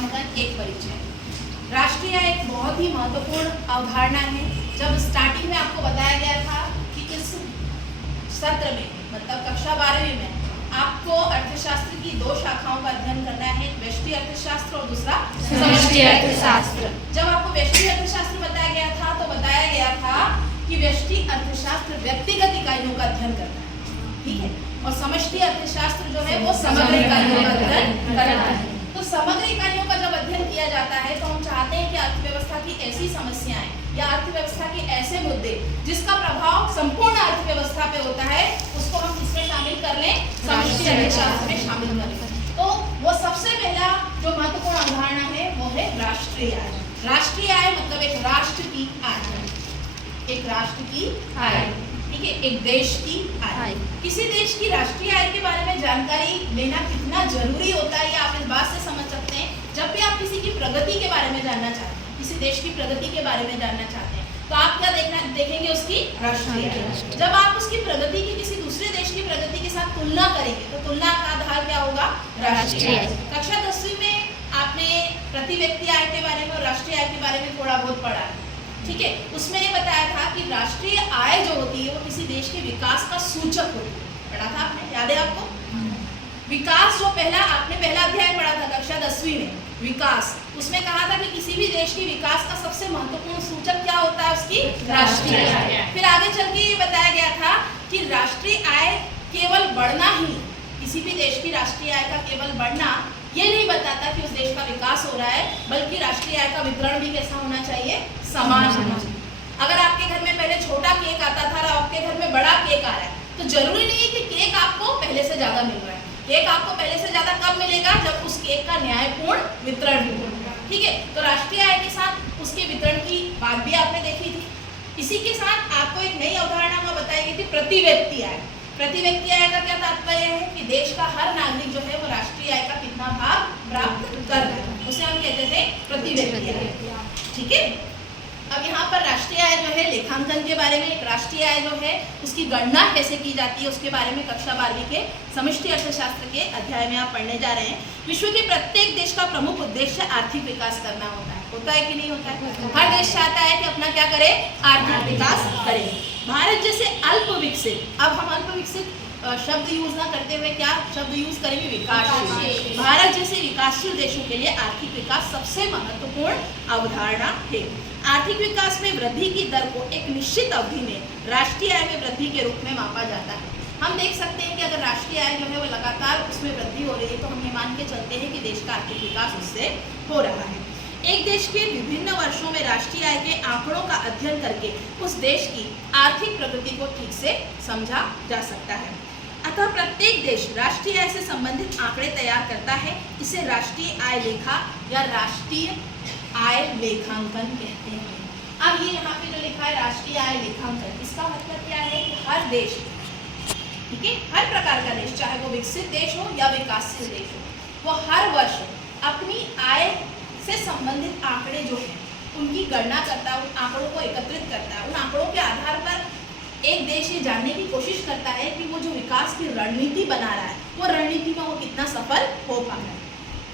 लेखांकन एक परिचय। राष्ट्रीय आय एक बहुत ही महत्वपूर्ण अवधारणा है। जब स्टार्टिंग में आपको बताया गया था कि इस सत्र में मतलब कक्षा 12वीं में आपको अर्थशास्त्र की दो शाखाओं का अध्ययन करना है, एक व्यष्टि अर्थशास्त्र और दूसरा समष्टि अर्थशास्त्र। जब आपको व्यष्टि अर्थशास्त्र बताया गया था तो बताया गया था कि व्यष्टि अर्थशास्त्र व्यक्तिगत इकाइयों का अध्ययन करता है, ठीक है, और समष्टि अर्थशास्त्र जो है वो समग्र इकाइयों का अध्ययन करता है। तो समग्र इकाइयों का जब अध्ययन किया जाता है तो हम चाहते हैं कि अर्थव्यवस्था की ऐसी समस्याएं या अर्थव्यवस्था के ऐसे मुद्दे जिसका प्रभाव संपूर्ण अर्थव्यवस्था पे होता है उसको हम किसमें शामिल कर लें, समष्टि अर्थशास्त्र में शामिल कर लें। तो वो सबसे पहला जो महत्वपूर्ण अवधारणा है वो है राष्ट्रीय आय। राष्ट्रीय आय मतलब एक राष्ट्र की आय, एक राष्ट्र की आय, ठीक है, एक देश की आय। किसी देश की राष्ट्रीय आय के बारे में जानकारी लेना कितना जरूरी होता है ये आप इस बात से समझ सकते हैं। जब भी आप किसी की प्रगति के बारे में जानना चाहते हैं, किसी देश की प्रगति के बारे में जानना चाहते हैं तो आप क्या देखेंगे उसकी राष्ट्रीय आय। जब आप उसकी प्रगति की किसी दूसरे देश की प्रगति के साथ तुलना करेंगे तो तुलना का आधार क्या होगा, राष्ट्रीय आय। कक्षा 10वीं में आपने प्रति व्यक्ति आय के बारे में और राष्ट्रीय आय के बारे में थोड़ा बहुत पढ़ा है, ठीक है। उसमें ये बताया था कि राष्ट्रीय आय जो होती है वो किसी देश के विकास का सूचक होती है। पढ़ा था आपने, याद है आपको? विकास जो आपने पहला अध्याय पढ़ा था कक्षा 10वीं में, विकास, उसमें कहा था कि किसी भी देश की विकास का सबसे महत्वपूर्ण सूचक क्या होता है, उसकी राष्ट्रीय आय। फिर आगे चल के ये बताया गया था कि राष्ट्रीय आय केवल बढ़ना ही, किसी भी देश की राष्ट्रीय आय का केवल बढ़ना ये नहीं बताता कि उस देश का विकास हो रहा है, बल्कि राष्ट्रीय आय का वितरण भी कैसा होना चाहिए, समान होना चाहिए। अगर आपके घर में पहले छोटा केक आता था और आपके घर में बड़ा केक आ रहा है तो जरूरी नहीं है कि केक आपको पहले से ज्यादा मिल रहा है। केक आपको पहले से ज्यादा कब मिलेगा, जब उस केक का न्यायपूर्ण वितरण भी होगा, ठीक है। तो राष्ट्रीय आय के साथ उसके वितरण की बात भी आपने देखी थी। इसी के साथ आपको एक नई अवधारणा में बताई गई थी, प्रति व्यक्ति आय। प्रति व्यक्ति आय का क्या तात्पर्य है कि देश का हर नागरिक जो है वो राष्ट्रीय आय का कितना भाग प्राप्त कर रहा है, उसे हम कहते थे प्रति व्यक्ति आय, ठीक है। अब यहाँ पर राष्ट्रीय आय जो है लेखांकन के बारे में, एक राष्ट्रीय आय जो है उसकी गणना कैसे की जाती है उसके बारे में कक्षा 12वीं के समष्टि अर्थशास्त्र के अध्याय में आप पढ़ने जा रहे हैं। विश्व के प्रत्येक देश का प्रमुख उद्देश्य आर्थिक विकास करना होता है कि नहीं होता है? हर देश चाहता है कि अपना क्या करे, आर्थिक विकास करे। भारत जैसे अल्प विकसित, अब हम अल्प विकसित शब्द यूज ना करते हुए क्या शब्द यूज करेंगे, विकासशील। भारत जैसे विकासशील देशों के लिए आर्थिक विकास सबसे महत्वपूर्ण अवधारणा है। आर्थिक विकास में वृद्धि की दर को एक निश्चित अवधि में राष्ट्रीय आय में वृद्धि के रूप में मापा जाता है। हम देख सकते हैं कि अगर राष्ट्रीय आय जो है वो लगातार उसमें वृद्धि हो रही है तो हम ये मान के चलते हैं कि देश का आर्थिक विकास उससे हो रहा है। एक देश के विभिन्न वर्षों में राष्ट्रीय आय के आंकड़ों का अध्ययन करके उस देश की आर्थिक प्रगति को ठीक से समझा जा सकता है। अतः प्रत्येक देश राष्ट्रीय आय से संबंधित आंकड़े तैयार करता है। इसे राष्ट्रीय आय लेखा या राष्ट्रीय आय लेखांकन कहते हैं। अब ये यहाँ पे जो लिखा है राष्ट्रीय आय लेखांकन, इसका मतलब क्या है कि हर देश, ठीक है, हर प्रकार का देश, चाहे वो विकसित देश हो या विकासशील देश हो, वो हर वर्ष अपनी आय से संबंधित आंकड़े जो हैं उनकी गणना करता है, उन आंकड़ों को एकत्रित करता है। उन आंकड़ों के आधार पर एक देश ये जानने की कोशिश करता है कि वो जो विकास की रणनीति बना रहा है वो रणनीति में वो कितना सफल हो पा रहा है,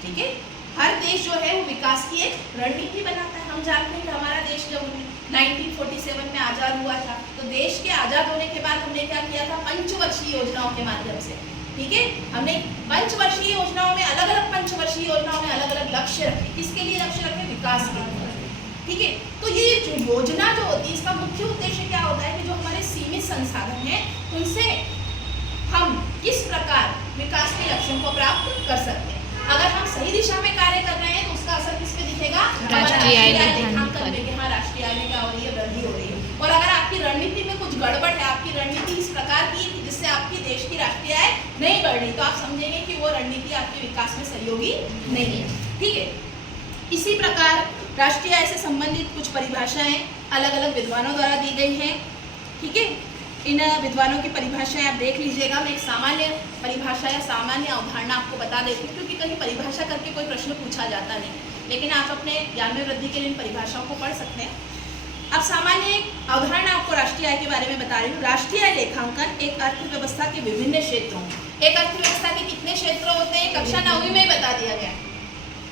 ठीक है। हर देश जो है वो विकास की एक रणनीति बनाता है। हम जानते हैं कि हमारा देश जब 1947 में आज़ाद हुआ था तो देश के आज़ाद होने के बाद हमने क्या किया था, पंचवर्षीय योजनाओं के माध्यम से, ठीक है, हमने पंचवर्षीय योजनाओं में अलग अलग पंचवर्षीय योजनाओं में अलग अलग लक्ष्य रखे। किसके लिए लक्ष्य रखे, विकास के लिए, ठीक है। तो ये जो योजना जो होती है इसका मुख्य उद्देश्य क्या होता है कि जो हमारे सीमित संसाधन हैं उनसे हम किस प्रकार विकास के लक्ष्यों को प्राप्त कर सकते हैं। अगर हम सही दिशा में कार्य कर रहे हैं तो उसका असर किस पे दिखेगा, राष्ट्रीय आय लेखांकन में, कि हाँ राष्ट्रीय आय में क्या हो रही है, वृद्धि हो रही है। और अगर आपकी रणनीति में कुछ गड़बड़ है, आपकी रणनीति इस प्रकार की है जिससे आपकी देश की राष्ट्रीय आय नहीं बढ़ रही, तो आप समझेंगे कि वो रणनीति आपके विकास में सहयोगी नहीं है, ठीक है। इसी प्रकार राष्ट्रीय आय से संबंधित कुछ परिभाषाएं अलग अलग विद्वानों द्वारा दी गई हैं, ठीक है। इन विद्वानों की परिभाषाएं आप देख लीजिएगा। मैं एक सामान्य परिभाषा या सामान्य अवधारणा आपको बता देती हूँ क्योंकि कहीं परिभाषा करके कोई प्रश्न पूछा जाता नहीं, लेकिन आप अपने ज्ञान में वृद्धि के लिए इन परिभाषाओं को पढ़ सकते हैं। अब सामान्य अवधारणा आपको राष्ट्रीय आय के बारे में बता रही हूँ। राष्ट्रीय आय लेखांकन एक अर्थव्यवस्था के विभिन्न क्षेत्रों, एक अर्थव्यवस्था के कितने क्षेत्र होते हैं, कक्षा 9वीं में बता दिया गया है,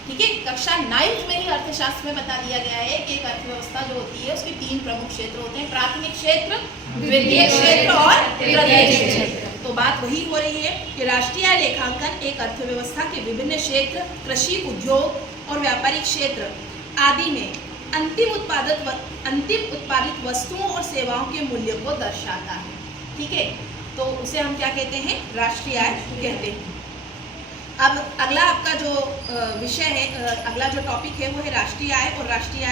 ठीक है। कक्षा 9th में ही अर्थशास्त्र में बता दिया गया है कि एक अर्थव्यवस्था जो होती है उसके 3 प्रमुख क्षेत्र होते हैं, प्राथमिक क्षेत्र, द्वितीयक क्षेत्र और तृतीयक क्षेत्र। तो बात वही हो रही है कि राष्ट्रीय आय लेखांकन एक अर्थव्यवस्था के विभिन्न क्षेत्र, कृषि, उद्योग और व्यापारिक क्षेत्र आदि में अंतिम उत्पादित वस्तुओं और सेवाओं के मूल्य को दर्शाता है। ठीक है, तो उसे हम क्या कहते हैं, राष्ट्रीय आय कहते हैं। अब अगला आपका जो विषय है, अगला जो टॉपिक है वो है राष्ट्रीय आय और राष्ट्रीय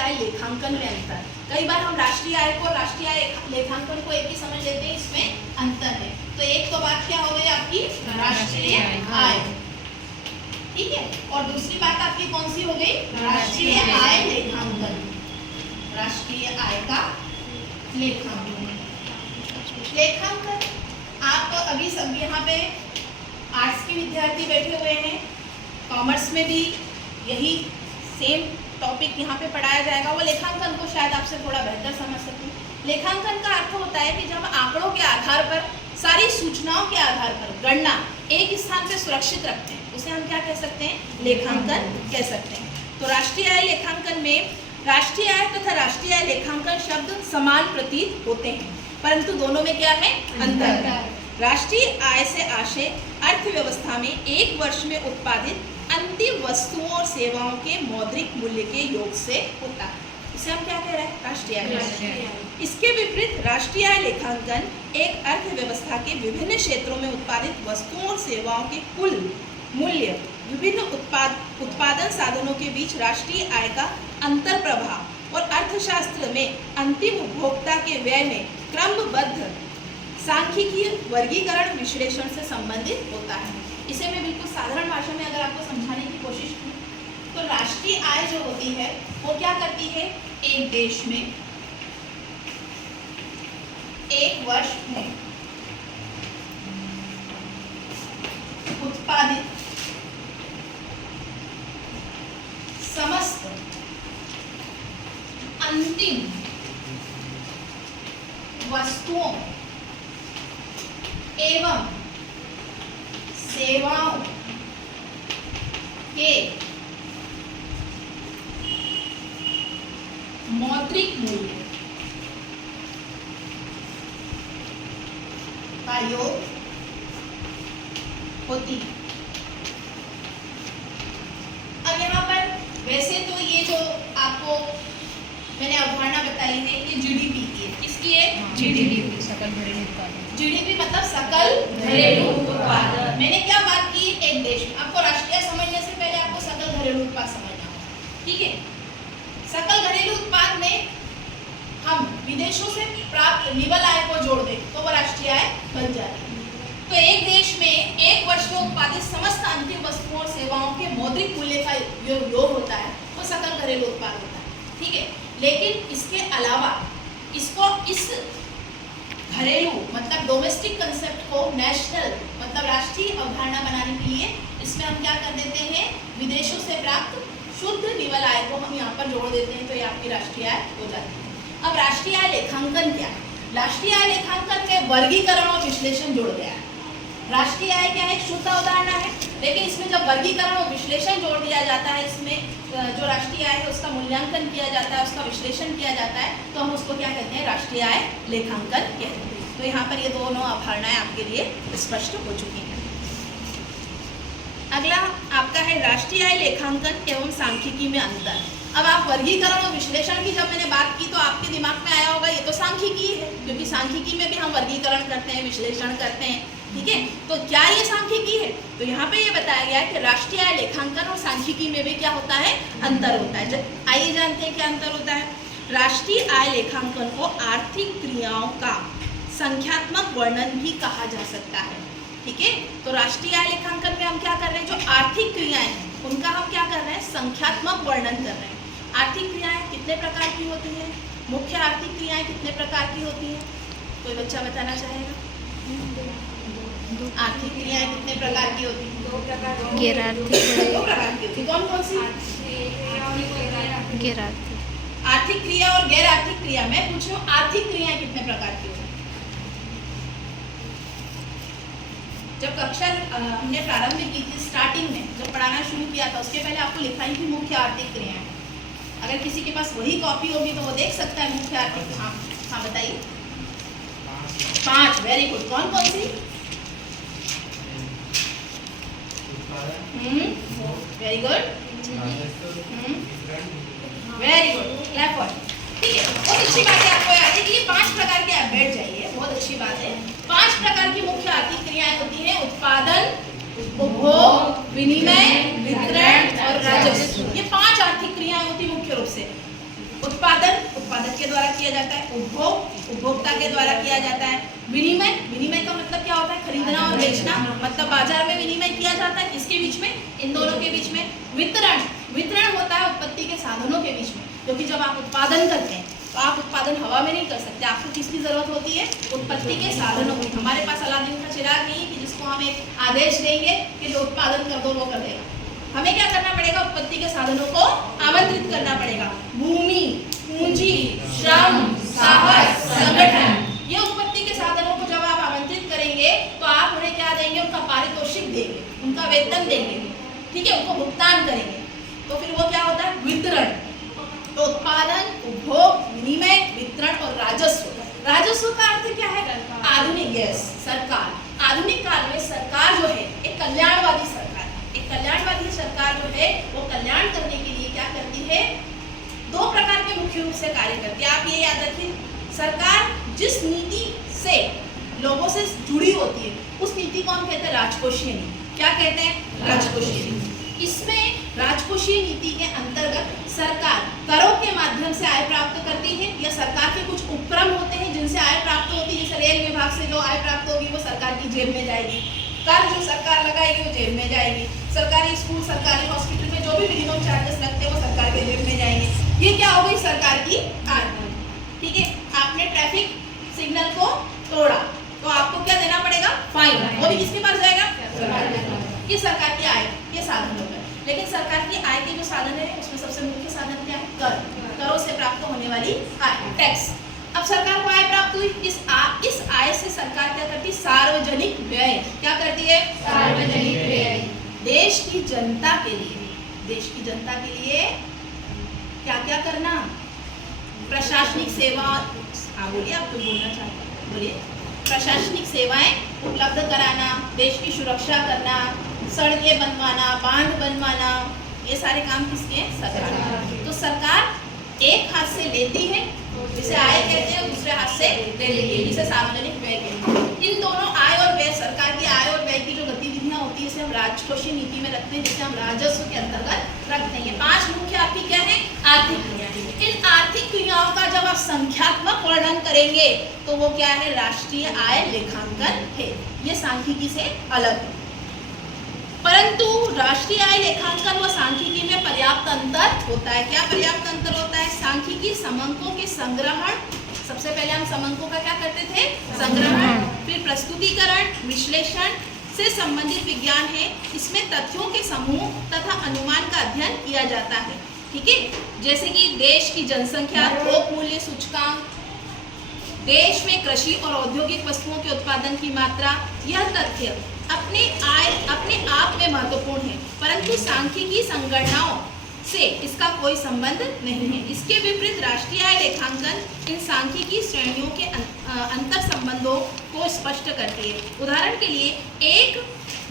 आय लेखांकन में अंतर। कई बार हम राष्ट्रीय आय को, राष्ट्रीय आय लेखांकन को एक ही समझ लेते हैं, इसमें अंतर है। तो एक तो बात क्या हो गई आपकी, राष्ट्रीय आय, ठीक है, और दूसरी बात आपकी कौन सी हो गई, राष्ट्रीय आय लेखांकन, राष्ट्रीय आय का लेखांकन। आप अभी सब यहाँ पे आर्ट्स के विद्यार्थी बैठे हुए हैं, कॉमर्स में भी यही सेम टॉपिक यहाँ पे पढ़ाया जाएगा। वो लेखांकन को शायद आपसे थोड़ा बेहतर समझ सकूं। लेखांकन का अर्थ होता है कि जब आंकड़ों के आधार पर, सारी सूचनाओं के आधार पर गणना एक स्थान पे सुरक्षित रखते हैं, उसे हम क्या कह सकते हैं, लेखांकन कह सकते हैं। तो राष्ट्रीय आय लेखांकन में राष्ट्रीय आय तथा राष्ट्रीय आय लेखांकन शब्द समान प्रतीत होते हैं, परंतु दोनों में क्या है, अंतर। राष्ट्रीय आय से आशय अर्थव्यवस्था में एक वर्ष में उत्पादित अंतिम वस्तुओं और सेवाओं के मौद्रिक मूल्य के योग से होता है, इसे हम क्या कह रहे हैं, राष्ट्रीय आय। इसके विपरीत राष्ट्रीय आय लेखांकन एक अर्थव्यवस्था के विभिन्न क्षेत्रों में उत्पादित वस्तुओं और सेवाओं के कुल मूल्य, विभिन्न उत्पादन साधनों के बीच राष्ट्रीय आय का अंतर प्रभाव और अर्थशास्त्र में अंतिम उपभोक्ता के व्यय में क्रमबद्ध सांख्यिकीय वर्गीकरण विश्लेषण से संबंधित होता है। इसे मैं बिल्कुल साधारण भाषा में अगर आपको समझाने की कोशिश करूं, तो राष्ट्रीय आय जो होती है वो क्या करती है, एक देश में एक वर्ष में उत्पादित समस्त अंतिम वस्तुओं एवं सेवाओं के मौद्रिक मूल्य का योग होती है। अब यहाँ पर वैसे तो ये जो आपको मैंने अवधारणा बताई है ये जीडीपी की है, किसकी है, जीडीपी, सकल घरेलू उत्पाद। जीडीपी मतलब सकल घरेलू उत्पाद। मैंने क्या बात की, एक देश में, आपको राष्ट्रीय समझने से पहले आपको सकल घरेलू उत्पाद समझना होगा, ठीक है। सकल घरेलू उत्पाद में हम विदेशों से प्राप्त निवल आय को जोड़ दें तो वो राष्ट्रीय आय बन जाती है। तो एक देश में एक वर्ष में उत्पादित समस्त अंतिम वस्तुओं और सेवाओं के मौद्रिक मूल्य का योग होता है, वो सकल घरेलू उत्पाद होता है, ठीक है। लेकिन इसके अलावा इसको, इस घरेलू मतलब डोमेस्टिक कंसेप्ट को नेशनल मतलब राष्ट्रीय अवधारणा बनाने के लिए इसमें हम क्या कर देते हैं, विदेशों से प्राप्त शुद्ध निवल आय को हम यहाँ पर जोड़ देते हैं, तो ये आपकी राष्ट्रीय आय हो जाती है। अब राष्ट्रीय आय लेखांकन क्या है, राष्ट्रीय आय लेखांकन में वर्गीकरण और विश्लेषण जुड़ गया है। राष्ट्रीय आय क्या है, शुद्ध अवधारणा है, लेकिन इसमें जब वर्गीकरण और विश्लेषण जोड़ दिया जाता है, इसमें जो राष्ट्रीय आय है उसका मूल्यांकन किया जाता है, उसका विश्लेषण किया जाता है, तो हम उसको क्या कहते हैं, राष्ट्रीय आय लेखांकन कहते हैं। तो यहाँ पर ये दोनों अवधारणाएं आपके लिए स्पष्ट हो चुकी हैं। अगला आपका है राष्ट्रीय आय लेखांकन एवं सांख्यिकी में अंतर। अब आप वर्गीकरण और विश्लेषण की जब मैंने बात की तो आपके दिमाग में आया होगा ये तो सांख्यिकी है, क्योंकि सांख्यिकी में भी हम वर्गीकरण करते हैं, विश्लेषण करते हैं, ठीक है। तो क्या ये सांख्यिकी है, तो यहाँ पे ये बताया गया है कि राष्ट्रीय आय लेखांकन और सांख्यिकी में भी क्या होता है, अंतर होता है। आइए जानते हैं क्या अंतर होता है। राष्ट्रीय आय लेखांकन को आर्थिक क्रियाओं का संख्यात्मक वर्णन भी कहा जा सकता है, ठीक है। तो राष्ट्रीय आय लेखांकन में हम क्या कर रहे हैं, जो आर्थिक क्रियाएं हैं उनका हम क्या कर रहे हैं, संख्यात्मक वर्णन कर रहे हैं। आर्थिक क्रियाएं कितने प्रकार की होती हैं, मुख्य आर्थिक क्रियाएं कितने प्रकार की होती हैं, कोई बच्चा बताना चाहेगा। आर्थिक क्रियाएं कितने प्रकार की होती हैं, दो प्रकार की होती है। कौन कौन सी, गैर आर्थिक, आर्थिक क्रिया और गैर आर्थिक क्रिया। मैं पूछ रही हूँ आर्थिक क्रियाएं कितने प्रकार की होती हैं, जब कक्षा हमने प्रारंभ की थी, स्टार्टिंग में जब पढ़ाना शुरू किया था, उसके पहले आपको लिखाई थी मुख्य आर्थिक क्रियाएं। अगर किसी के पास वही कॉपी होगी तो वो देख सकता है मुख्य आर्थिक। हाँ बताइए। 5। Very good. कौन कौन सी? Very good, very good. Clap for. ठीक है, बहुत अच्छी बात है। आपको याद है कि ये 5 प्रकार के, आप बैठ जाइए, बहुत अच्छी बात है। 5 प्रकार की मुख्य आर्थिक क्रियाएं होती हैं: उत्पादन, उपभोग, विनिमय, वितरण और राजस्व। ये 5 आर्थिक क्रियाएं होती मुख्य रूप से। उत्पादन के द्वारा किया जाता है, उपभोग उपभोक्ता के द्वारा किया जाता है, विनिमय का मतलब क्या होता है? खरीदना और बेचना, मतलब बाजार में विनिमय किया जाता है। किसके बीच में? इन दोनों के बीच में। वितरण होता है उत्पत्ति के साधनों के बीच में, क्योंकि जब आप उत्पादन करते हैं तो आप उत्पादन हवा में नहीं कर सकते, आपको किसकी जरूरत होती है? उत्पत्ति के साधनों की। हमारे पास अलादीन का चिराग नहीं कि जिसको हम एक आदेश देंगे कि जो उत्पादन कर दो वो कर देगा। हमें क्या करना पड़ेगा? उत्पत्ति के साधनों को आमंत्रित करना पड़ेगा। भूमि, पूंजी, श्रम, साहस, संगठन, ये उत्पत्ति के साधनों को जब आप आमंत्रित करेंगे तो आप उन्हें क्या देंगे? उनका पारितोषिक देंगे, उनका वेतन देंगे, ठीक है, उनको भुगतान करेंगे। तो फिर वो क्या होता है? वितरण। तो उत्पादन, उपभोग, विनिमय, वितरण और राजस्व। राजस्व का अर्थ क्या है? आधुनिक, यस, सरकार। आधुनिक काल में सरकार जो है एक कल्याणवादी सरकार है। एक कल्याणवादी सरकार जो है वो कल्याण करने के लिए क्या करती है? 2 प्रकार के मुख्य रूप से कार्य करती है। आप ये याद रखिए, सरकार जिस नीति से लोगों से जुड़ी होती है उस नीति को हम कहते हैं राजकोषीय नीति। क्या कहते हैं? राजकोषीय नीति। इसमें राजकोषीय नीति के अंतर्गत सरकार करों के माध्यम से आय प्राप्त करती है, या सरकार के कुछ उपक्रम होते हैं जिनसे आय प्राप्त होती है। जैसे रेल विभाग से जो आय प्राप्त होगी वो सरकार की जेब में जाएगी, कर जो सरकार लगाएगी वो जेब में जाएगी, सरकारी स्कूल, सरकारी हॉस्पिटल में जो भी मिनिमम चार्जेस लगते हैं वो सरकार के जेब में जाएंगे। ये क्या हो गई? सरकार की आय। ठीक है, आपने ट्रैफिक सिग्नल को तोड़ा तो आपको क्या देना पड़ेगा? फाइन। वो भी किसके पास जाएगा? ये सरकार की आय के साधन होते हैं। लेकिन सरकार की आय के जो साधन है उसमें सबसे मुख्य साधन क्या है? कर। करों से प्राप्त होने वाली आय, टैक्स। अब सरकार को आय प्राप्त हुई, इस आय से सरकार क्या करती? सार्वजनिक व्यय। क्या करती है? सार्वजनिक व्यय। देश की जनता के लिए क्या क्या करना? प्रशासनिक सेवा। बोलिए, आप कुछ बोलना चाहते हैं? बोलिए। प्रशासनिक सेवाएं उपलब्ध कराना, देश की सुरक्षा करना, सड़कें बनवाना, बांध बनवाना, ये सारे काम किसके हैं? सरकार। तो सरकार एक हाथ से लेती है, जिसे आय कहते हैं, दूसरे हाथ से ले लेती है, जिसे सार्वजनिक व्यय कहते हैं। इन दोनों आय और व्यय, सरकार की आय और व्यय की जो गतिविधियां होती है इसे हम राजकोषीय नीति में रखते हैं, जिसे हम राजस्व के अंतर्गत रखते हैं। 5 मुख्य आर्थिक क्या है? आर्थिक क्रियाएं। इन आर्थिक क्रियाओं का जब आप संख्यात्मक वर्णन करेंगे तो वो क्या है? राष्ट्रीय आय लेखांकन है। ये सांख्यिकी से अलग है। परंतु राष्ट्रीय आय लेखांकन व सांख्यिकी में पर्याप्त अंतर होता है। क्या पर्याप्त अंतर होता है? सांख्यिकी समंकों के संग्रहण, सबसे पहले हम समंकों का क्या करते थे? संग्रहण। फिर प्रस्तुतिकरण, विश्लेषण से संबंधित विज्ञान है। इसमें तथ्यों के समूह तथा अनुमान का अध्ययन किया जाता है। ठीक है, जैसे कि देश की जनसंख्या, थोक मूल्य सूचकांक, देश में कृषि और औद्योगिक वस्तुओं के उत्पादन की मात्रा। यह तथ्य अपने आप में महत्वपूर्ण है, परंतु सांख्यिकी संगणनाओं से इसका कोई संबंध नहीं है। इसके विपरीत राष्ट्रीय आय लेखांकन इन सांख्यिकी श्रेणियों के अंतर संबंधों को स्पष्ट करती है। उदाहरण के लिए, एक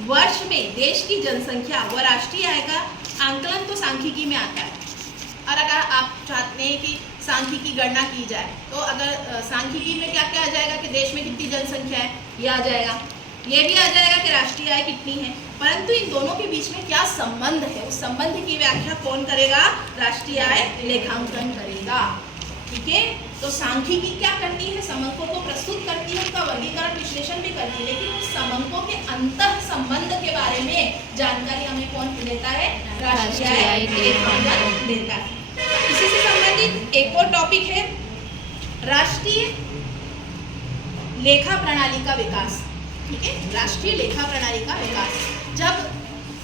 वर्ष में देश की जनसंख्या व राष्ट्रीय आय का आंकलन तो सांख्यिकी में आता है। और अगर आप चाहते हैं कि सांख्यिकी गणना की जाए तो अगर सांख्यिकी में क्या क्या आ जाएगा कि देश में कितनी जनसंख्या है, ये आ जाएगा, ये भी आ जाएगा कि राष्ट्रीय आय कितनी है। परंतु इन दोनों के बीच में क्या संबंध है, उस संबंध की व्याख्या कौन करेगा? राष्ट्रीय आय लेखांकन करेगा। ठीक है, तो सांख्यिकी क्या करती है? समंकों को प्रस्तुत करती है, उनका वर्गीकरण विश्लेषण भी करती है, लेकिन उस समंकों के अंतर संबंध के बारे में जानकारी हमें कौन देता है? राष्ट्रीय आय लेखांकन देता है। इसी से संबंधित एक और टॉपिक है राष्ट्रीय लेखा प्रणाली का विकास। ठीक है, राष्ट्रीय लेखा प्रणाली का विकास। जब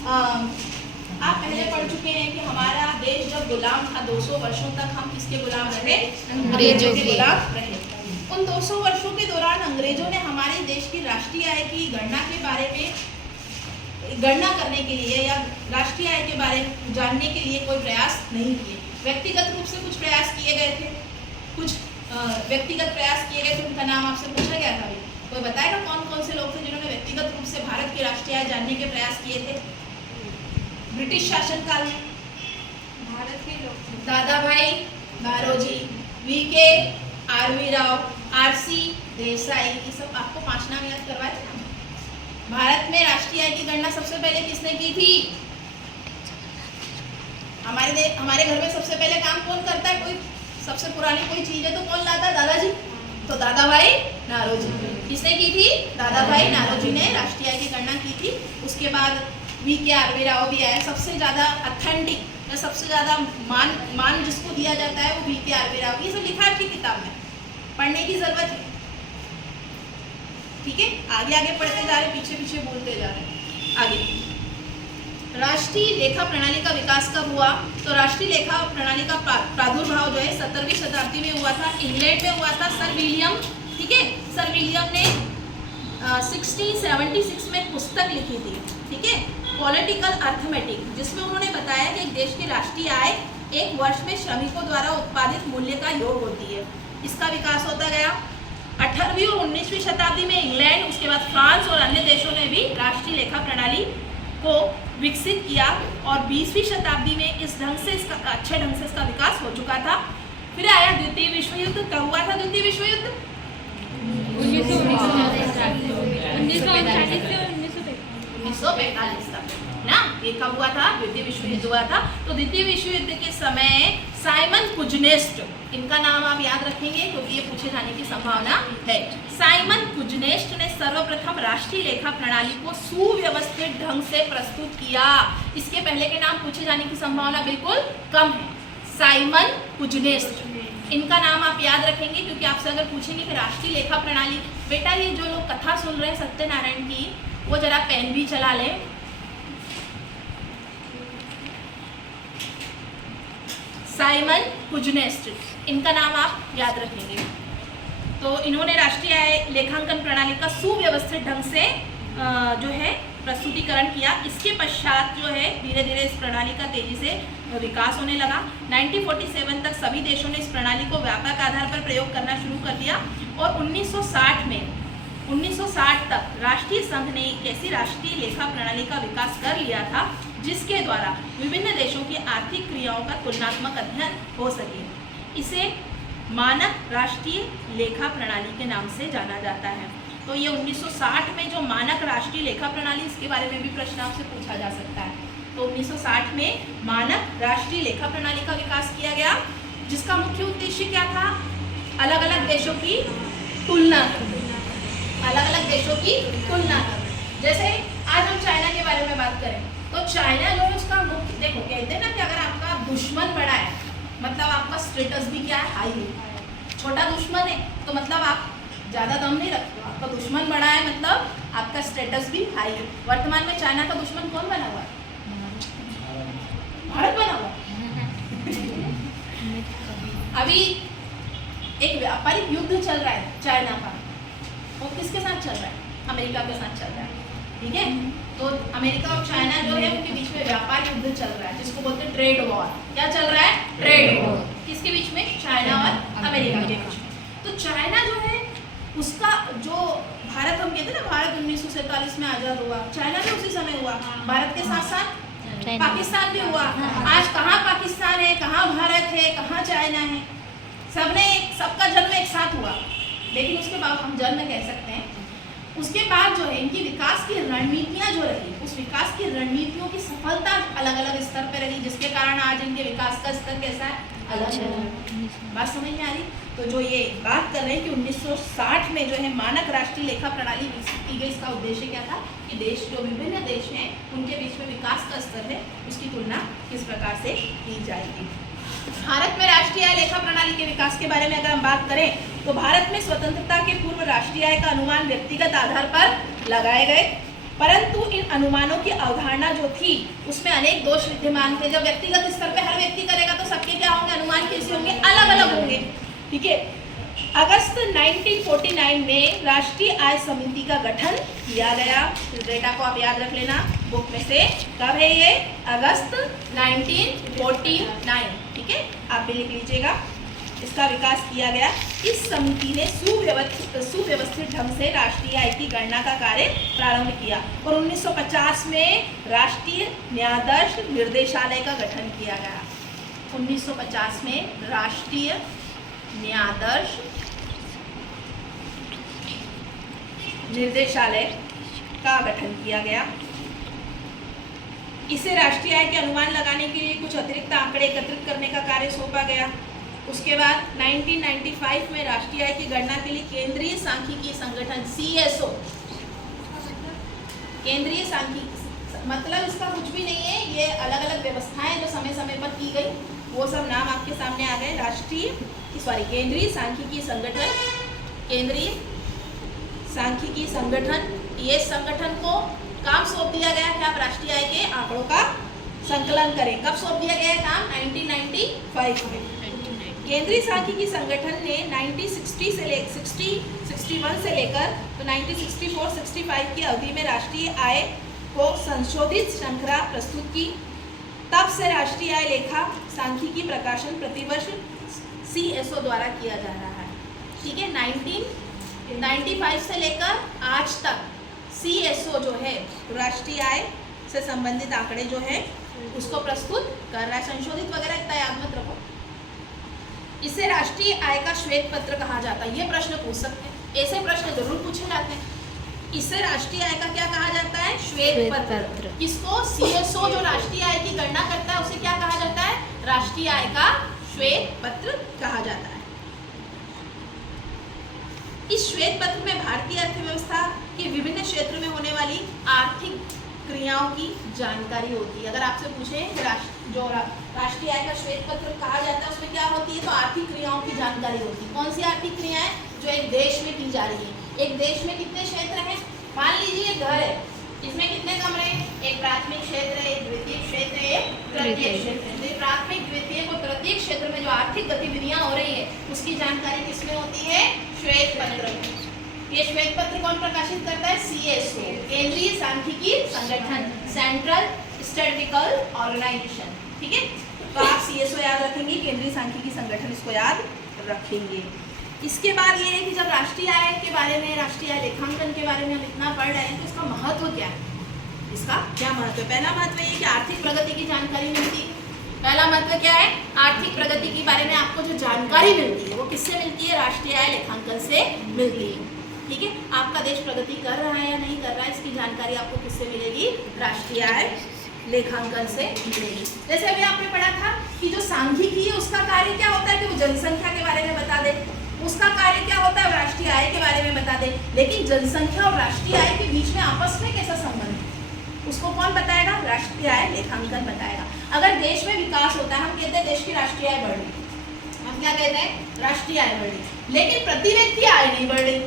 आप पहले पढ़ चुके हैं कि हमारा देश जब गुलाम था 200 वर्षों तक हम किसके गुलाम रहे? अंग्रेजों के गुलाम रहे। उन 200 वर्षों के दौरान अंग्रेजों ने हमारे देश की राष्ट्रीय आय की गणना के बारे में गणना करने के लिए या राष्ट्रीय आय के बारे में जानने के लिए कोई प्रयास नहीं किए। व्यक्तिगत रूप से कुछ प्रयास किए गए थे, कुछ व्यक्तिगत प्रयास किए गए थे, उनका नाम आपसे पूछा गया था। कोई बताएगा कौन कौन से लोग थे जिन्होंने व्यक्तिगत रूप से भारत की राष्ट्रीय आय जानने के प्रयास किए थे ब्रिटिश शासनकाल में? भारत के लोग Dadabhai Naoroji, VK RV Rao, RC Desai, ये सब आपको 5 नाम याद करवाए थे ना। भारत में राष्ट्रीय आय की गणना सबसे पहले किसने की थी? हमारे घर में सबसे पहले काम कौन करता है? कोई सबसे पुरानी कोई चीज है तो कौन लाता है? दादाजी। तो दादा भाई नारोजी किसने की थी? दादा भाई नारोजी ने राष्ट्रीय आय की गणना की थी। उसके बाद वीके आरवी राव भी आए। सबसे ज्यादा ऑथेंटिक या सबसे ज्यादा मान जिसको दिया जाता है वो वीके आरवी राव। ये सब लिखा है आपकी किताब में, पढ़ने की जरूरत है। ठीक है, आगे आगे पढ़ते जा रहे, पीछे पीछे बोलते जा रहे। आगे राष्ट्रीय लेखा प्रणाली का विकास कब हुआ? तो राष्ट्रीय लेखा प्रणाली का प्रादुर्भाव जो है 17वीं शताब्दी में हुआ था, इंग्लैंड में हुआ था। सर विलियम, ठीक है, सर विलियम ने 1676 में पुस्तक लिखी थी, ठीक है, पॉलिटिकल अर्थमेटिक, जिसमें उन्होंने बताया कि एक देश की राष्ट्रीय आय एक वर्ष में श्रमिकों द्वारा उत्पादित मूल्य का योग होती है। इसका विकास होता गया। 18वीं और 19वीं शताब्दी में इंग्लैंड, उसके बाद फ्रांस और अन्य देशों ने भी राष्ट्रीय लेखा प्रणाली को विकसित किया और 20वीं शताब्दी में इस ढंग से इसका अच्छे ढंग से इसका विकास हो चुका था। फिर आया द्वितीय विश्व युद्ध। कब हुआ था द्वितीय विश्व युद्ध? 1945 तक ना, ये कब हुआ था? द्वितीय विश्व युद्ध हुआ था। तो द्वितीय विश्व युद्ध के समय साइमन कुजनेस्ट, इनका नाम आप याद रखेंगे क्योंकि ये पूछे जाने की संभावना है। साइमन कुजनेस्ट ने सर्वप्रथम राष्ट्रीय लेखा प्रणाली को सुव्यवस्थित ढंग से प्रस्तुत किया। इसके पहले के नाम पूछे जाने की संभावना बिल्कुल कम है। साइमन कुजनेस्ट, इनका नाम आप याद रखेंगे क्योंकि आपसे अगर पूछेंगे कि राष्ट्रीय लेखा प्रणाली, बेटा ये जो लोग कथा सुन रहे हैं सत्यनारायण की, वो जरा पेन भी चला लें। साइमन कुजनेस्ट, इनका नाम आप याद रखेंगे। तो इन्होंने राष्ट्रीय आय लेखांकन प्रणाली का सुव्यवस्थित ढंग से जो है प्रस्तुतिकरण किया। इसके पश्चात जो है धीरे धीरे इस प्रणाली का तेजी से विकास होने लगा। 1947 तक सभी देशों ने इस प्रणाली को व्यापक आधार पर प्रयोग करना शुरू कर दिया और 1960 तक राष्ट्रीय संघ ने एक ऐसी राष्ट्रीय लेखा प्रणाली का विकास कर लिया था जिसके द्वारा विभिन्न देशों की आर्थिक क्रियाओं का तुलनात्मक अध्ययन हो सके। इसे मानक राष्ट्रीय लेखा प्रणाली के नाम से जाना जाता है। तो ये 1960 में जो मानक राष्ट्रीय लेखा प्रणाली, इसके बारे में भी प्रश्न आपसे पूछा जा सकता है। तो 1960 में मानक राष्ट्रीय लेखा प्रणाली का विकास किया गया, जिसका मुख्य उद्देश्य क्या था? अलग अलग देशों की तुलना करना, अलग अलग देशों की तुलना करना। जैसे आज हम चाइना के बारे में बात करें तो चाइना जो है उसका मुख्य, देखो कहते हैं ना कि अगर आपका दुश्मन बड़ा है मतलब आपका स्टेटस भी क्या है? हाई है। छोटा दुश्मन है तो मतलब आप ज़्यादा दम नहीं रखते हो। आपका दुश्मन बड़ा है मतलब आपका स्टेटस भी हाई है। वर्तमान में चाइना का दुश्मन कौन बना हुआ है? भारत बना हुआ है। अभी एक व्यापारिक युद्ध चल रहा है चाइना का, वो किसके साथ चल रहा है? अमेरिका के साथ चल रहा है, ठीक है। तो अमेरिका और चाइना जो है उनके बीच में व्यापार युद्ध चल रहा है, जिसको बोलते हैं ट्रेड वॉर। क्या चल रहा है? Trade war. किसके बीच में? चाइना और अमेरिका के बीच में। तो चाइना जो है उसका जो भारत, हम कहते हैं ना भारत 1947 में आजाद हुआ, चाइना भी उसी समय हुआ। भारत के साथ साथ पाकिस्तान भी हुआ। आज कहाँ पाकिस्तान है, कहाँ भारत है, कहाँ चाइना है? सबका जन्म एक साथ हुआ, लेकिन उसके बाद हम जन्म कह सकते हैं। उसके बाद जो है इनकी विकास की रणनीतियाँ जो रही, उस विकास की रणनीतियों की सफलता अलग अलग स्तर पर रही, जिसके कारण आज इनके विकास का स्तर कैसा है? अलग है। बात समझ में आ रही? तो जो ये बात कर रहे हैं कि 1960 में जो है मानक राष्ट्रीय लेखा प्रणाली विकसित की गई, इसका उद्देश्य क्या था कि देश, जो विभिन्न देश हैं उनके बीच में विकास का स्तर है उसकी तुलना किस प्रकार से की जाएगी। भारत में राष्ट्रीय आय लेखा प्रणाली के विकास के बारे में अगर हम बात करें तो भारत में स्वतंत्रता के पूर्व राष्ट्रीय आय का अनुमान व्यक्तिगत आधार पर लगाए गए, परंतु इन अनुमानों की अवधारणा जो थी उसमें अनेक दोष विद्यमान थे। जब व्यक्तिगत स्तर पर हर व्यक्ति करेगा तो सबके क्या होंगे? अनुमान कैसे होंगे? अलग अलग होंगे, ठीक है। अगस्त 1949 में राष्ट्रीय आय समिति का गठन किया गया। इस डेटा को आप याद रख लेना बुक में से। कब है ये? अगस्त 1949, ठीक है, आप भी लिख लीजिएगा। इसका विकास किया गया। इस समिति ने सुव्यवस्थित ढंग से राष्ट्रीय आय की गणना का कार्य प्रारंभ किया और 1950 में राष्ट्रीय न्यायाधीश निर्देशालय का गठन किया गया। 1950 में राष्ट्रीय न्यायाधीश निर्देशालय का गठन किया गया। इसे राष्ट्रीय आय के अनुमान लगाने के लिए कुछ अतिरिक्त आंकड़े एकत्रित करने का कार्य सौंपा गया। उसके बाद 1995 में राष्ट्रीय आय की गणना के लिए केंद्रीय सांख्यिकी संगठन CSO, केंद्रीय सांख्यिकी मतलब इसका कुछ भी नहीं है, ये अलग अलग व्यवस्थाएं जो समय समय पर की गई वो सब नाम आपके सामने आ गए। केंद्रीय सांख्यिकी संगठन, केंद्रीय सांख्यिकी संगठन, ये संगठन को काम सौंप दिया गया कि आप राष्ट्रीय आय के आंकड़ों का संकलन करें। कब सौंप दिया गया काम? 1995 में। केंद्रीय सांख्यिकी संगठन ने 1961 से लेकर तो 1964-65 की अवधि में राष्ट्रीय आय को संशोधित श्रृंखला प्रस्तुत की। तब से राष्ट्रीय आय लेखा सांख्यिकी प्रकाशन प्रतिवर्ष CSO द्वारा किया जा रहा है, ठीक है। 1995 से लेकर आज तक CSO जो है राष्ट्रीय आय से संबंधित आंकड़े जो है उसको प्रस्तुत कर रहा है। संशोधित वगैरह इतना याद मत रखो। इसे राष्ट्रीय आय का श्वेत पत्र कहा जाता है। ये प्रश्न पूछ सकते हैं, ऐसे प्रश्न जरूर पूछे जाते हैं। इसे राष्ट्रीय आय का क्या कहा जाता है? श्वेत पत्र। किसको? CSO जो राष्ट्रीय आय की गणना करता है उसे क्या कहा जाता है? राष्ट्रीय आय का श्वेत पत्र कहा जाता है। इस श्वेत पत्र में भारतीय अर्थव्यवस्था के विभिन्न क्षेत्र में होने वाली आर्थिक क्रियाओं की जानकारी होती है। अगर आपसे पूछें राष्ट्रीय आय का श्वेत पत्र कहा जाता है उसमें क्या होती है, तो आर्थिक क्रियाओं की जानकारी होती है। कौन सी आर्थिक क्रियाएं? जो एक देश में की जा रही है। एक देश में कितने क्षेत्र हैं? मान लीजिए घर है, इसमें कितने कमरे हैं? एक प्राथमिक क्षेत्र है, एक द्वितीय क्षेत्र है, एक तृतीय क्षेत्र है। तो प्राथमिक, द्वितीय और तृतीय क्षेत्र में जो आर्थिक गतिविधियां हो रही है उसकी जानकारी किसमें होती है? श्वेत पत्र में। ये श्वेत पत्र कौन प्रकाशित करता है? CSO, केंद्रीय सांख्यिकी संगठन, सेंट्रल स्टैटिस्टिकल ऑर्गेनाइजेशन, ठीक है। तो आप CSO याद रखेंगे, केंद्रीय सांख्यिकी संगठन इसको याद रखेंगे। इसके बाद ये है कि जब राष्ट्रीय आय के बारे में, राष्ट्रीय आय लेखांकन के बारे में हम इतना पढ़ रहे हैं तो इसका महत्व क्या है? इसका क्या महत्व है? पहला महत्व ये कि आर्थिक प्रगति की जानकारी मिलती है। पहला महत्व क्या है? आर्थिक प्रगति के बारे में आपको जो जानकारी मिलती है वो किससे मिलती है? राष्ट्रीय आय लेखांकन से मिलती है, ठीक है। आपका देश प्रगति कर रहा है या नहीं कर रहा है इसकी जानकारी आपको किससे मिलेगी? राष्ट्रीय आय लेखांकन से मिलेगी। जैसे अभी आपने पढ़ा था कि जो सांख्यिकी है उसका कार्य क्या होता है कि वो जनसंख्या के बारे में बता दे। उसका कार्य क्या होता है? राष्ट्रीय आय के बारे में बता दे। लेकिन जनसंख्या और राष्ट्रीय आय के बीच में आपस में कैसा संबंध है उसको कौन बताएगा? राष्ट्रीय आय लेखांकन बताएगा। अगर देश में विकास होता है, हम कहते हैं देश की राष्ट्रीय आय बढ़ रही, हम क्या कहते हैं? राष्ट्रीय आय बढ़ रही, लेकिन प्रति व्यक्ति आय नहीं बढ़ रही।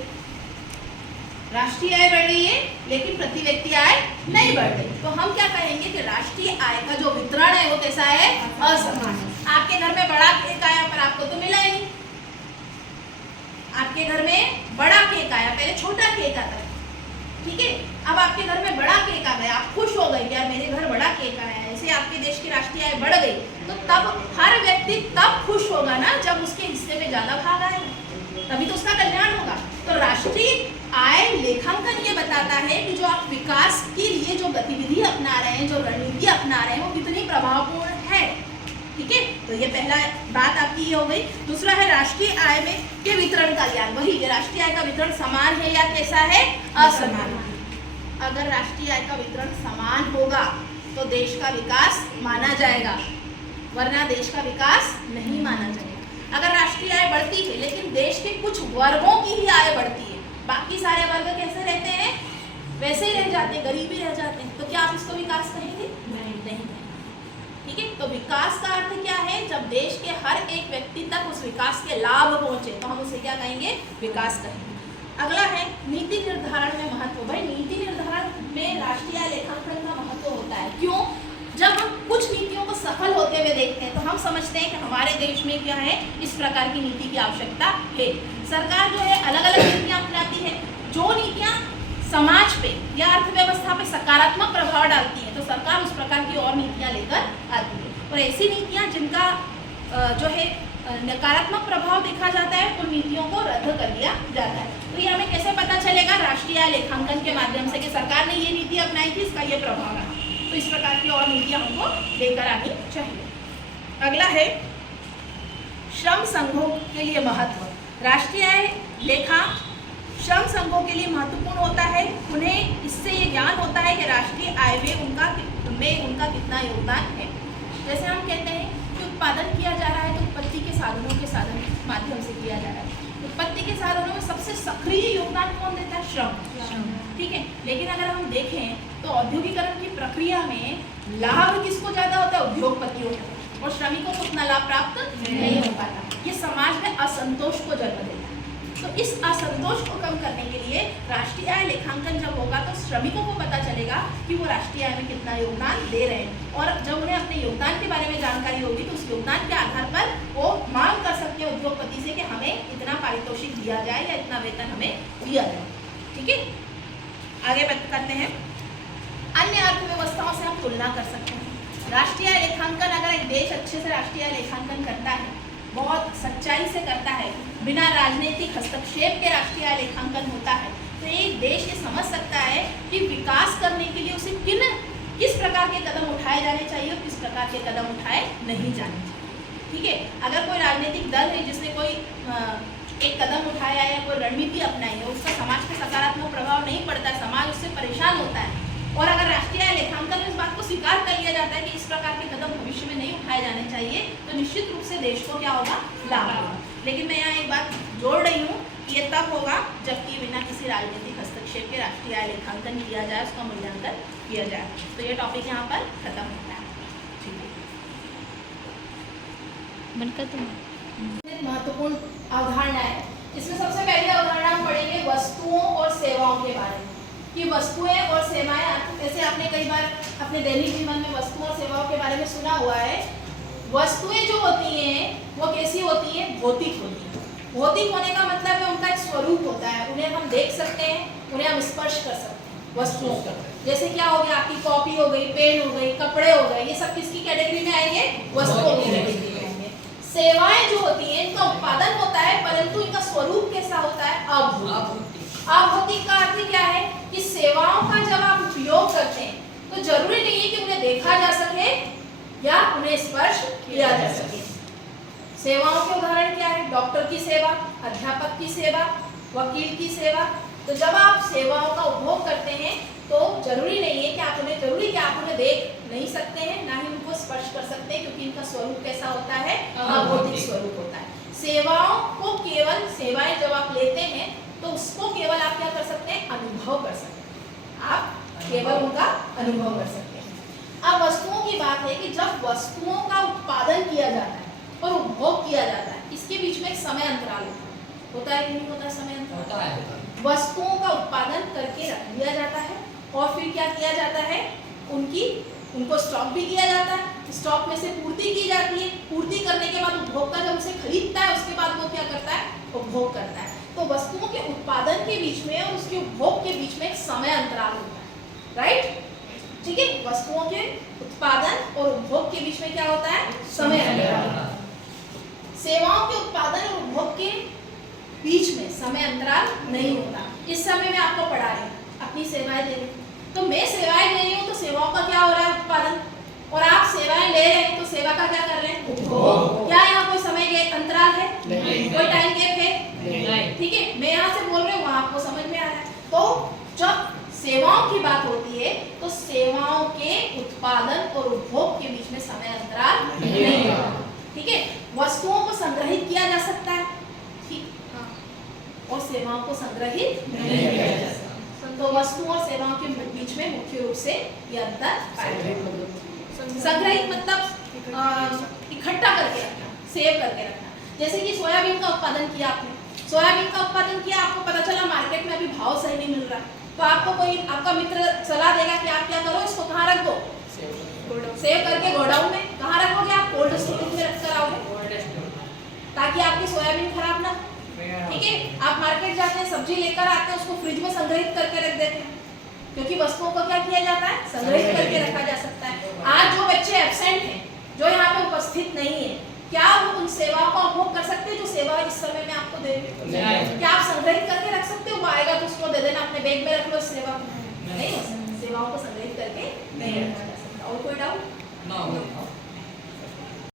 राष्ट्रीय आय बढ़ रही है लेकिन प्रति व्यक्ति आय नहीं बढ़ रही, तो हम क्या कहेंगे कि राष्ट्रीय आय का जो वितरण है वो कैसा है? असमान। आपके घर में बड़ा केक आया पर आपको तो मिला ही नहीं। आपके घर में बड़ा केक आया, पहले छोटा केक आता है, ठीक है। अब आपके घर में बड़ा केक आ गया, आप खुश हो गए कि यार मेरे घर बड़ा केक आया है। ऐसे आपके देश की राष्ट्रीय आय बढ़ गई, तो तब हर व्यक्ति तब खुश होगा ना जब उसके हिस्से में ज्यादा भाग आएगा, तभी तो उसका कल्याण होगा। तो राष्ट्रीय आय लेखांकन ये बताता है कि जो आप विकास के लिए जो गतिविधि अपना रहे हैं, जो रणनीति अपना रहे हैं वो कितनी प्रभावपूर्ण है, ठीक है। तो ये पहला बात आपकी ये हो गई। दूसरा है राष्ट्रीय आय में के वितरण का ज्ञान। वही राष्ट्रीय आय का वितरण समान है या कैसा है? असमान। अगर राष्ट्रीय आय का वितरण समान होगा तो देश का विकास माना जाएगा, वरना देश का विकास नहीं माना जाएगा। अगर राष्ट्रीय आय बढ़ती है लेकिन देश के कुछ वर्गों की ही आय बढ़ती है, बाकी सारे वर्ग कैसे रहते हैं? वैसे ही रह जाते हैं, गरीब ही रह जाते हैं, तो क्या आप इसको विकास कहेंगे? नहीं कहेंगे, ठीक है। तो विकास का अर्थ क्या है? जब देश के हर एक व्यक्ति तक उस विकास के लाभ पहुंचे तो हम उसे क्या कहेंगे? विकास कहेंगे। अगला है नीति निर्धारण में महत्व। भाई नीति निर्धारण में राष्ट्रीय आय लेखांकन का महत्व होता है। क्यों? जब हम कुछ नीतियों को सफल होते हुए देखते हैं तो हम समझते हैं कि हमारे देश में क्या है, इस प्रकार की नीति की आवश्यकता है। सरकार जो है अलग अलग नीतियाँ अपनाती है, जो नीतियाँ समाज पे या अर्थव्यवस्था पे सकारात्मक प्रभाव डालती है तो सरकार उस प्रकार की और नीतियाँ लेकर आती है। और ऐसी नीतियाँ जिनका जो है नकारात्मक प्रभाव देखा जाता है उन नीतियों को रद्द कर दिया जाता है। तो ये हमें कैसे पता चलेगा? राष्ट्रीय आय लेखांकन के माध्यम से कि सरकार ने ये नीति अपनाई थी, इसका ये प्रभाव रहा। तो इस प्रकार की और नीतियाँ हमको लेकर आनी चाहिए। अगला है श्रम संघों के लिए महत्व। राष्ट्रीय आय लेखा श्रम संघों के लिए महत्वपूर्ण होता है। उन्हें इससे ये ज्ञान होता है कि राष्ट्रीय आय में उनका कितना योगदान है। जैसे हम कहते हैं कि उत्पादन किया जा रहा है तो उत्पत्ति के साधनों के माध्यम से किया जा रहा है। उत्पत्ति के साधनों में सबसे सक्रिय योगदान कौन देता है? श्रम। ठीक है, लेकिन अगर हम देखें तो औद्योगिकरण की प्रक्रिया में लाभ किसको ज्यादा होता है? उद्योगपतियों को, और श्रमिकों को उतना लाभ प्राप्त नहीं हो पाता। ये समाज में असंतोष को जन्म देता है। तो इस असंतोष को कम करने के लिए राष्ट्रीय आय लेखांकन जब होगा तो श्रमिकों को पता चलेगा कि वो राष्ट्रीय आय में कितना योगदान दे रहे हैं, और जब उन्हें अपने योगदान के बारे में जानकारी होगी तो उस योगदान के आधार पर वो मांग कर सकते हैं उद्योगपति से कि हमें इतना पारितोषिक दिया जाए या इतना वेतन हमें दिया जाए। ठीक है, आगे करते हैं। अन्य अर्थव्यवस्थाओं से आप तुलना कर सकते हैं। राष्ट्रीय आय लेखांकन, अगर एक देश अच्छे से राष्ट्रीय आय लेखांकन करता है, बहुत सच्चाई से करता है, बिना राजनीतिक हस्तक्षेप के राष्ट्रीय आय लेखांकन होता है, तो एक देश ये समझ सकता है कि विकास करने के लिए उसे किस प्रकार के कदम उठाए जाने चाहिए और किस प्रकार के कदम उठाए नहीं जाने चाहिए। ठीक है, अगर कोई राजनीतिक दल है जिसने कोई एक कदम उठाया है या कोई रणनीति अपनाई है, उसका समाज पर सकारात्मक प्रभाव नहीं पड़ता है, समाज उससे परेशान होता है, और अगर राष्ट्रीय आय लेखांकन में इस बात को स्वीकार कर लिया जाता है कि इस प्रकार के कदम भविष्य में नहीं उठाए जाने चाहिए, तो निश्चित रूप से देश को क्या होगा? लाभ होगा। लेकिन मैं यहाँ एक बात जोड़ रही हूँ कि ये तब होगा जबकि बिना किसी राजनीतिक हस्तक्षेप के राष्ट्रीय आय लेखांकन किया जाए, उसका मूल्यांकन किया जाए। तो ये टॉपिक यहाँ पर खत्म होता है। ठीक है, महत्वपूर्ण अवधारणा है। इसमें सबसे पहले अवधारणा हम पढ़ेंगे वस्तुओं और सेवाओं के बारे में, कि वस्तुएं और सेवाएं, जैसे आपने कई बार अपने दैनिक जीवन में वस्तुओं और सेवाओं के बारे में सुना हुआ है। वस्तुएं जो होती हैं वो कैसी होती हैं? भौतिक होती हैं। भौतिक होने का मतलब है उनका एक स्वरूप होता है, उन्हें हम देख सकते हैं, उन्हें हम स्पर्श कर सकते हैं। वस्तुओं का जैसे क्या हो गया? आपकी कॉपी हो गई, पेन हो गई, कपड़े हो गए, ये सब किसकी कैटेगरी में आएंगे? वस्तुओं की कैटेगरी में आएंगे। सेवाएं जो होती हैं इनका उत्पादन होता है, परंतु इनका स्वरूप कैसा होता है? अभौतिक। अभौतिक का अर्थ क्या है कि सेवाओं का जब आप उपयोग करते हैं तो जरूरी नहीं है कि उन्हें देखा जा सके या उन्हें स्पर्श किया जा सके। सेवाओं के उदाहरण क्या है? डॉक्टर की सेवा, अध्यापक की सेवा, वकील की सेवा। तो जब आप सेवाओं का उपभोग करते हैं तो जरूरी नहीं है कि आप उन्हें देख नहीं सकते हैं, ना ही उनको स्पर्श कर सकते हैं, क्योंकि इनका स्वरूप कैसा होता है? अभौतिक स्वरूप होता है। सेवाओं को केवल सेवाएं जब आप लेते हैं तो उसको केवल आप क्या कर सकते हैं? अनुभव कर सकते हैं। आप केवल उनका अनुभव कर सकते हैं। अब वस्तुओं की बात है कि जब वस्तुओं का उत्पादन किया जाता है और उपभोग किया जाता है, इसके बीच में एक समय अंतराल होता है कि नहीं होता? समय अंतराल होता है। वस्तुओं का उत्पादन करके रख लिया जाता है और फिर क्या किया जाता है? उनको स्टॉक भी किया जाता है, स्टॉक में से पूर्ति की जाती है। पूर्ति करने के बाद उपभोक्ता जब उसे खरीदता है उसके बाद वो क्या करता है? उपभोग करता है। तो वस्तुओं के उत्पादन के बीच में और उसके उपभोग के बीच में एक समय अंतराल होता है, राइट? ठीक है, वस्तुओं के उत्पादन और उपभोग के बीच में क्या होता है? समय अंतराल। सेवाओं के उत्पादन और उपभोग के बीच में समय अंतराल नहीं होता। इस समय में आपको पढ़ा रही हूँ, अपनी सेवाएं दे रही हूँ, तो मैं सेवाएं दे रही हूँ तो सेवाओं का क्या हो रहा है? उत्पादन। और आप सेवाएं ले रहे हैं तो सेवा का क्या कर रहे हैं? उपभोग। क्या यहाँ कोई समय के अंतराल है? कोई टाइम गैप है? ठीक है, मैं यहाँ से बोल रही हूँ, वहाँ आपको समझ में आ रहा है। तो जब सेवाओं की बात होती है तो सेवाओं के उत्पादन और उपभोग के बीच में समय अंतराल नहीं होता। ठीक है, वस्तुओं को संग्रहित किया जा सकता है, ठीक, और सेवाओं को संग्रहित नहीं किया जा सकता। तो वस्तुओं और सेवाओं के बीच में मुख्य रूप से यह अंतर पाया जाता है। संग्रहित मतलब इकट्ठा करके रखना, सेव करके रखना। जैसे कि सोयाबीन का उत्पादन किया आपने, सोयाबीन का उत्पादन किया, आपको पता चला मार्केट में अभी भाव सही नहीं मिल रहा, तो आपको कोई आपका मित्र सलाह देगा कि आप क्या करो, इसको कहाँ रख दो? सेव करके गोडाउन में। कहाँ रखोगे आप? कोल्ड स्टोरेज में रख कर आओगे, ताकि आपकी सोयाबीन खराब ना। ठीक है, आप मार्केट जाते हैं, सब्जी लेकर आते हैं, उसको फ्रिज में संग्रहित करके रख देते हैं, क्योंकि वस्तुओं को क्या किया जाता है, संग्रहित करके रखा जा सकता है। आज जो बच्चे एब्सेंट हैं, जो यहाँ पे उपस्थित नहीं है, क्या वो उन सेवाओं का उपभोग कर सकते हैं जो सेवा इस समय में आपको दे रही है? क्या आप संग्रहित करके रख सकते हो? वो आएगा तो उसको दे देना, अपने बैग में रख लो इस सेवा को। नहीं हो सकता, सेवाओं को संग्रहित करके नहीं रखा जा सकता। और कोई डाउट?